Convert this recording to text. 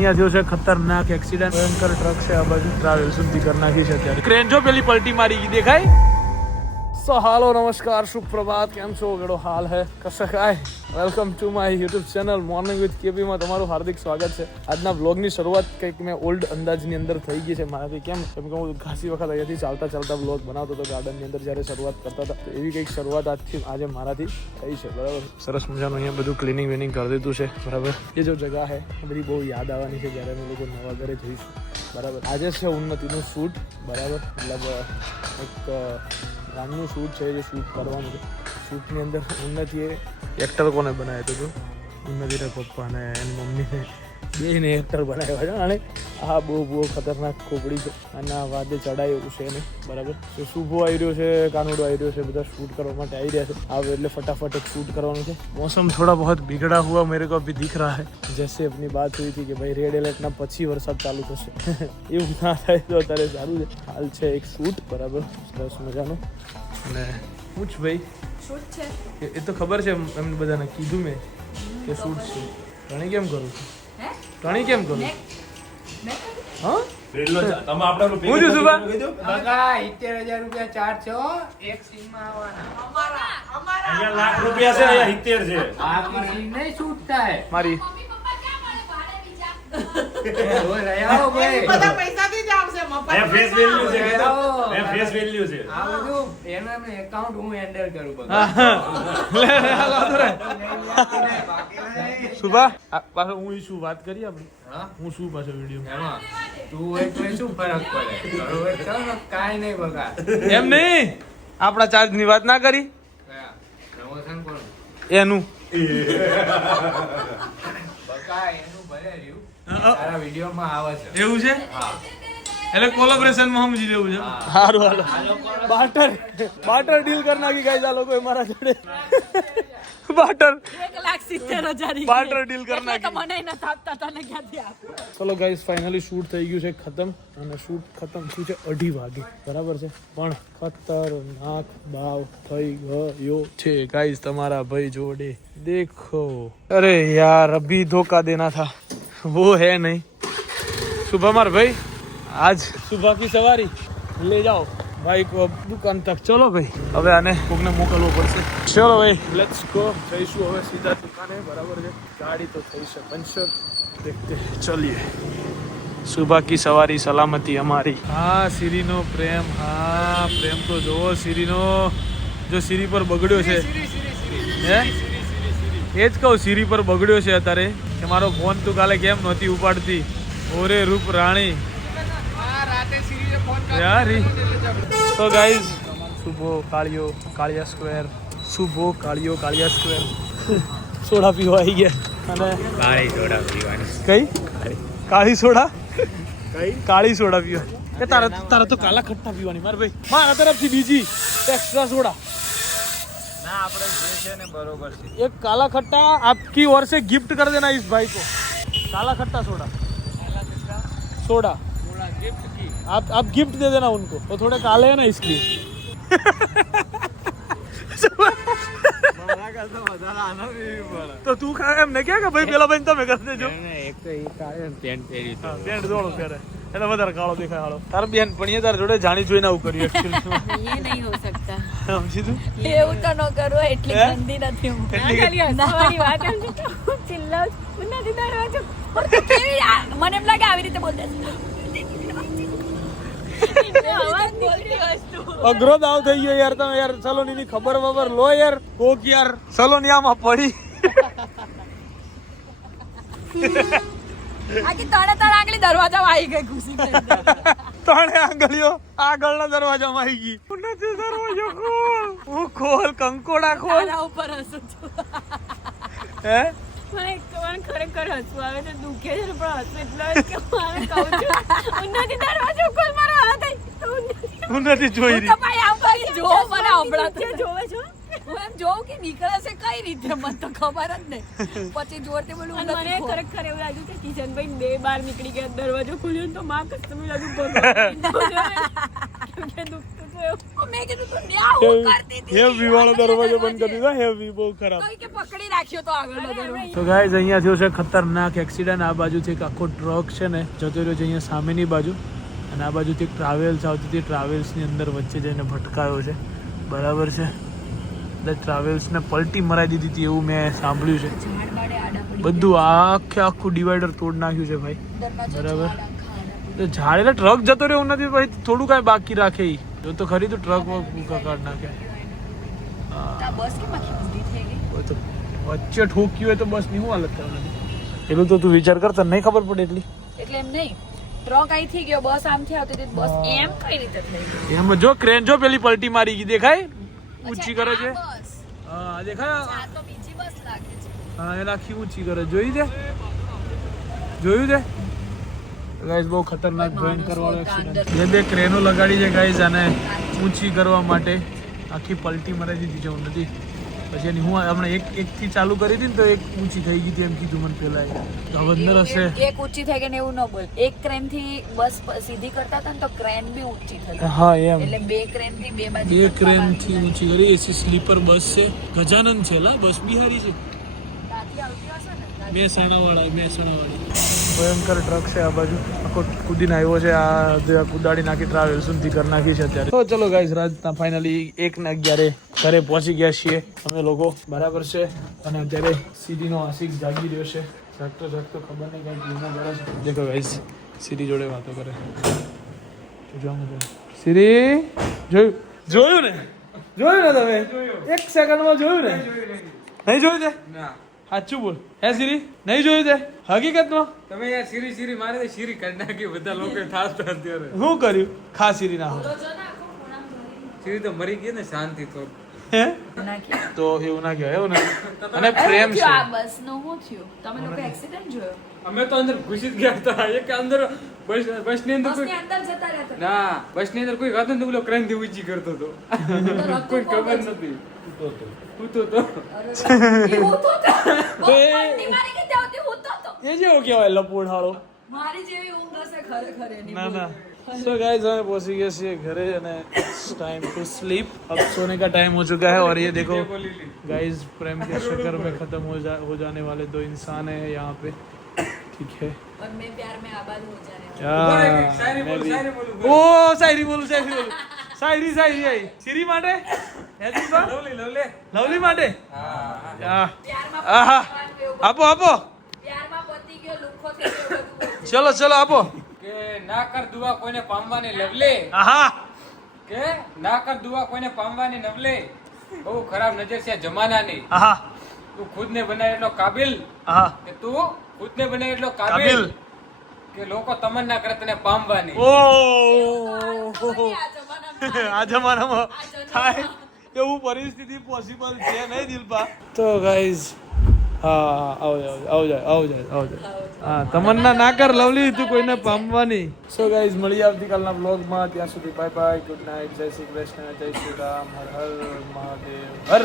અહીંયા થયો છે ખતરનાક એક્સિડન્ટ, ભયંકર ટ્રક છે આ બાજુ ટ્રાવેલ સુધી કરી નાખી છે અત્યારે. ક્રેન જો પેલી પલટી મારી ગઈ દેખાય. સો હાલો નમસ્કાર સુપ્રભાત, કેમ છો? ગડો હાલ હે કશે કાય. Welcome to my YouTube channel morning with KP માં તમારું હાર્દિક સ્વાગત છે. આજના બ્લોગની શરૂઆત કંઈક મેં ઓલ્ડ અંદાજની અંદર થઈ ગઈ છે મારાથી. કેમ કે હું ખાસી વખત અહીંયાથી ચાલતા બ્લોગ બનાવતો હતો ગાર્ડનની અંદર જ્યારે શરૂઆત કરતા હતા. તો એવી કંઈક શરૂઆત આજથી આજે મારાથી થઈ છે. બરાબર, સરસ મજાનું અહીંયા બધું ક્લિનિંગ વિનિંગ કરી દીધું છે. બરાબર, એ જો જગા છે બધી બહુ યાદ આવવાની છે જ્યારે અમે લોકો નવા ઘરે જઈશું. બરાબર, આજે છે ઉન્નતિનું શૂટ. બરાબર, મતલબ એક ગામનું શૂટ છે જે શૂટ કરવાનું છે. શૂટની અંદર ઉન્નતિએ એક્ટર કોને બનાવ્યો હતો? ઉન્નતિના પપ્પાને એની મમ્મીને બેને એક્ટર બનાવ્યા છે. અને આ બહુ ખતરનાક ખોપડી છે અને આ વાદે ચડાયું છે એને. બરાબર, તો શુભો આવી રહ્યો છે, કાનુડો આવી રહ્યો છે, બધા શૂટ કરવા માટે આવી રહ્યા છે. આવે એટલે ફટાફટ એક શૂટ કરવાનું છે. મોસમ થોડા બહોત બિગડા હુआ मेरे को अभी दिख रहा है. जैसे अपनी बात हुई थी कि भाई रेड एलर्ट ना પછી વરસાદ ચાલુ થશે. એવું ના થાય તો અત્યારે સારું છે. હાલ છે એક શૂટ. બરાબર, સરસ મજાનું. અને પૂછ ભાઈ શૂટ છે એ તો ખબર છે, એમને બધાને કીધું મેં કે શૂટ છે. ઘણી કેમ કરું છું? ઘણી કેમ કરું? હા રેલો તમે આપણે હું જો સુબા બગા 70000 રૂપિયા ચાર્જ છે એક સીન માં આવવાના. અહીંયા લાખ રૂપિયા છે, અહીંયા 70 છે. આ સીન નહીં શૂટ થાય મારી ઓય રહ્યા ભાઈ બધા પૈસાથી જ આવશે મફત. અહીંયા ફેસ વેલ્યુ છે કે અહીંયા ફેસ વેલ્યુ છે. આ બધું એનું એકાઉન્ટ હું હેન્ડલ કરું બગા. સુબા પાછો હું શું વાત કરી આપણે? હા હું શું પાછો વિડીયો એમાં તું હોય તો શું ફરક પડે? બરોબર ચાલ ને, કાઈ નહીં બગા. એમ નહીં, આપણા ચાર્જ ની વાત ના કરી. કયા પ્રમોશન કોણ? એનું બગા એનું ભલે રહ્યું, તારા વિડિયો માં આવે છે. એવું છે? હા એટલે કોલેબોરેશન માં સમજી લેવું છે. હા. સારું હાલો, બાર્ટર ડીલ કરી નાખી ગાઈસ આ લોકોએ મારા જોડે. બાર્ટર 1,70,000 બાર્ટર ડીલ કરી નાખી. તો મને ન થાપતા તને ક્યાંથી આપું? ચલો ગાઈસ, ફાઇનલી શૂટ થઈ ગયું છે ખતમ. અને શૂટ ખતમ થયું છે 2:30 વાગે. બરાબર છે, પણ ખતરનાક ભાવ થઈ ગયો છે ગાઈસ તમારા ભાઈ જોડે. દેખો, અરે યાર અભી ધોખા દેના था, वो है नहीं. सुबह मार भाई, आज सुबह की सवारी ले जाओ भाई को दुकान तक. चलो भाई, હવે આને કોકને મોકલવો પડશે. ચલો ભાઈ, લેટ્સ ગો. જઈશું હવે સીધા દુકાને. બરાબર છે, ગાડી તો થઈ છે પંચર. દેખતે ચલીએ. સુબહ કી સવારી સલામતી અમારી. હા સિરીનો પ્રેમ, હા પ્રેમ તો જોવો સિરીનો. જો સિરી પર બગડ્યો છે હે, એ જ કહું, સિરી પર બગડ્યો છે અત્યારે કે મારો ફોન તું કાલે કેમ નહોતી ઉપાડતી. ઓરે રૂપ રાણી યારી. તો ગાઈઝ, શુભો કાળિયા સ્ક્વેર, શુભો કાળિયા સ્ક્વેર સોડા પીવા આવી ગયા. અને કાળી સોડા પીવાની. કઈ કાળી સોડા? કાળી સોડા પીવાની. એ તારા તો કાલા ખટ્ટા પીવાની. મારે ભાઈ મારા તરફથી બીજી એક્સ્ટ્રા સોડા. ના આપણે જે છે ને બરોબર છે. एक काला खट्टा आपकी ओर से गिफ्ट कर देना इस भाई को. काला खट्टा सोडा, सोडा गिफ्ट की आप गिफ्ट दे देना उनको. वो थोड़े काले हैं ना इसलिए. તો તું ખા એમ ને કે ભાઈ પેલા ભાઈ તમે કરી દેજો. એક તો એ કાળે પેન્ટ પહેરી તો પેન્ટ જોડો પહેરે એટલે વધારે કાળો દેખાય. હાલો, તાર બેન પણ તાર જોડે જાણી જોઈને આવું કર્યું એકચ્યુઅલી. ये नहीं हो सकता. સમજી તું? એવું તો ન કરો, એટલી હે? ગંદી નથી હું. એટલી ખાલી હસવાની વાત એમ છે કે હું ચિલ્લાઉં છું. નથી દરવાજો. પણ તું કેવી મને એમ લાગે આવી રીતે બોલતે અઘરો દાવ થઈ ગયો યાર. તમે યાર સલોની ની ખબર વબર લો યાર. કોક યાર સલોની આમાં પડી. આખી તણે આંગળી દરવાજામાં આવી ગઈ ઘૂસી ગઈ. ત્રણે આંગળીઓ આગળના દરવાજામાં આવી ગઈ. નથી દરવાજો ખોલ, હું ખોલ, કંકોડા ખોલ. તારા ઉપર હસું છું. હે મને ખરેખર હસવું આવે છે. દુખે છે પણ હસવું એટલે આવે કે હું આને કહું છું ઉન્નતિ દરવાજો ખોલ, મારો હાથ આવી. હું નથી જોઈ હું રહી. તો ભાઈ આમ કરી જો મને હમણાં જોવે છો. હું એમ જોઉં કે નીકળે છે કઈ રીતે, મને તો ખબર જ નહીં. પછી જોરથી બોલું મને ખરેખર એવું લાગ્યું કે કિશનભાઈ બે બાર નીકળી ગયા, દરવાજો ખોલ્યો તો માં કસ્ટમ લાગ્યું કેમ કે દુખતું ગયો મેં કીધું તું ન્યા હું કરતી હતી હેવી વાળો દરવાજો બંધ કરી દીધો હેવી બહુ ખરાબ તો કે પકડી રાખ્યો તો આગળનો દરવાજો તો ગાઈઝ અહીંયા થયો છે ખતરનાક એક્સિડન્ટ આ બાજુથી એક આખો ટ્રક છે ને જતો રહ્યો છે અહીંયા સામેની બાજુ અને આ બાજુથી એક ટ્રાવેલ્સ આવતી હતી ટ્રાવેલ્સની અંદર વચ્ચે જઈને ભટકાયો છે બરાબર છે એટલે ટ્રાવેલ્સને પલટી મરાઈ દીધી હતી એવું મેં સાંભળ્યું છે ઝાડ બાડે આડા પડી બધું આખું ડિવાઈડર તોડ નાખ્યું છે ભાઈ દરવાજો બરાબર. ઝાડ આખા આડા તો ઝાડ એટલે ટ્રક જતો રહ્યો એવું નથી ભાઈ થોડું કાંઈ બાકી રાખે ઈ. જો તો ખરી તો ટ્રક કાઢ નાખે પડી. આ બસ કેમ આખી ઊંધી થઈ ગઈ હોય તો વચ્ચે ઠોક્યું હોય તો બસની શું હાલત કરવાની એટલું તો તું વિચાર કરતા નહીં ખબર પડે એટલી એટલે એમ નહીં ટ્રક અહીંથી ગયો બસ આમથી આવતી હતી બસ એમ કઈ રીતે થઈ ગઈ એમ જો ક્રેન જો પેલી પલટી મારી ગઈ દેખાય ઊંચી કરે છે અચ્છા, આ બસ. હા દેખાય આ તો બીજી બસ લાગે છે હા એ આખી ઊંચી કરે જોઈ દે જોયું દે ગાઈસ બહુ ખતરનાક ભયંકર વાળો એક્સિડન્ટ બે ક્રેનો લગાડી છે ગાઈસ આને ઊંચી કરવા માટે આખી પલટી મરાઈ દીધી છે હું નથી પછી એની હું હમણાં એકથી ચાલુ કરી હતી ને તો એક ઊંચી થઈ ગઈ હતી એમ કીધું મને પેલા તો હવે અંદર હશે એક ઊંચી થઈ ગઈ ને એવું ન બોલ એક ક્રેન થી બસ સીધી કરતા હતા ને તો ક્રેન બી ઊંચી થઈ હા એમ એટલે બે ક્રેન થી બે બાજુ બે ક્રેન થી ઊંચી કરી એસી સ્લીપર બસ છે ગજાનંદ છે લા બસ બિહારી છે ત્યાંથી આવતી હશે ને મહેસાણા વાળી ભયંકર ટ્રક છે આ બાજુ આખો કૂદીને આવ્યો છે આ કુદાડી નાખી ટ્રાવેલ સુધી કરી નાખી છે અત્યારે તો ચલો ગાઈસ રાતના ફાઇનલી 1:11 ઘરે પહોંચી ગયા છીએ અમે લોકો બરાબર છે અને અત્યારે સીરીનો આશિક જાગી રહ્યો છે જાગતો ખબર નહીં કાંઈ જીવના કરે છે દેખો ગાઈસ સીરી જોડે વાતો કરે સીરી જોયું ને તમે એક સેકન્ડમાં જોયું ને નહીં જોયું તે સાચું બોલ હે સીરી નહીં જોયું તે હકીકતમાં તમે યાર સીરી મારે તો સીરી કાઢી નાખી બધા લોકો થાસ હતા અત્યારે શું કર્યું ખા સીરી ના સીરી તો મરી ગઈ ને શાંતિ તો હે નાખી તો એવું ના કહેવાય એવું ને અને પ્રેમ છે આ બસ નું શું થયું તમે લોકો એક્સિડન્ટ જોયો અમે તો અંદર ઘુસી જ ગયા હતા એક અંદર બસ ની અંદર બસ ની અંદર જતા રહેતા ના બસ ની અંદર કોઈ હતો ને પેલો ક્રેન થી ઊંચી કરતો હતો કોઈ ખબર નથી હું તો એવું તો તો એ- મારી કે જાવતી હું તો એ જેવો કહેવાય લપોડ હાળો મારી જેવી ઊંઘ હશે ખરેખર એની ના ના सो गाइस हमें पहुंच गए છીએ ઘરે અને टाइम टू स्लीप अब सोने का टाइम हो चुका है और ये देखो गाइस प्रेम के चक्कर में खत्म हो जाने वाले दो इंसान हैं यहाँ पे ठीक है और मैं प्यार में आबाद हो जाने શાયરી मैं બોલ, भी- શાયરી બોલું, ओ शायरी बोलूं शायरी आई सीरी માટે હે દીપા લવલી માટે આ પ્યારમાં આહા આપો પ્યારમાં પતી ગયો લુખ્ખો થઈ ગયો બધું ચલો આપો કે ના કર દુઆ કોઈને પામવાની લવલે આહા કે ના કર દુઆ કોઈને પામવાની નવલે બહુ ખરાબ નજર છે આ જમાનાની આહા તું ખુદને બનાય એટલો કાબિલ આહા કે તું ખુદને બનાય એટલો કાબિલ. કાબિલ કે લોકો તમન્ના કરે તને પામવાની ઓ આ જમાનામાં આ જમાનામાં થાય એવું પરિસ્થિતિ પોસિબલ છે નહીં દિલપા તો ગાઈઝ હા આવ જાય હા તમન્ના ના કર લવલી તું કોઈને પામવાની સો ગાઈઝ મળીએ આવતીકાલના બ્લોગમાં ત્યાં સુધી બાય ગુડ નાઇટ જય શ્રી કૃષ્ણ જય શ્રી રામ હર હર મહાદેવ હર